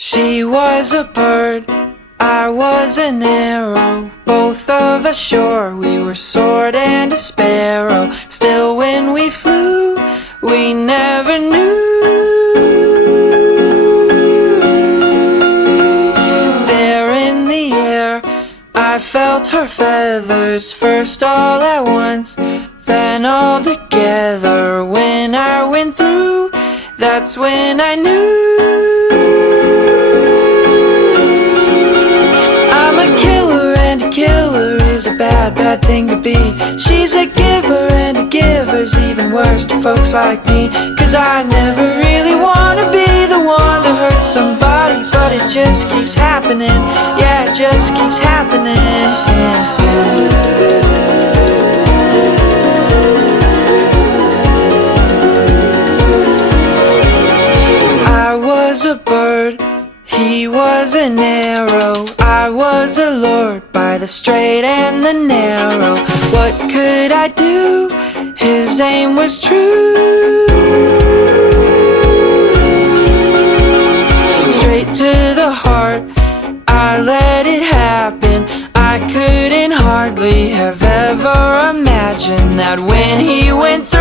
She was a bird, I was an arrow. Both of us sure we were sword and a sparrow. Still when we flew, we never knew. There in the air, I felt her feathers, first all at once, then all together. When I went through, that's when I knew. I'm a killer, and a killer is a bad, bad thing to be. She's a giver, and a giver's even worse to folks like me. Cause I never really wanna be the one to hurt somebody, but it just keeps happening. Yeah, it just keeps happening. I was a bird, he was an arrow. I was allured by the straight and the narrow. What could I do? His aim was true. Straight to the heart, I let it happen. I couldn't hardly have ever imagined that when he went through,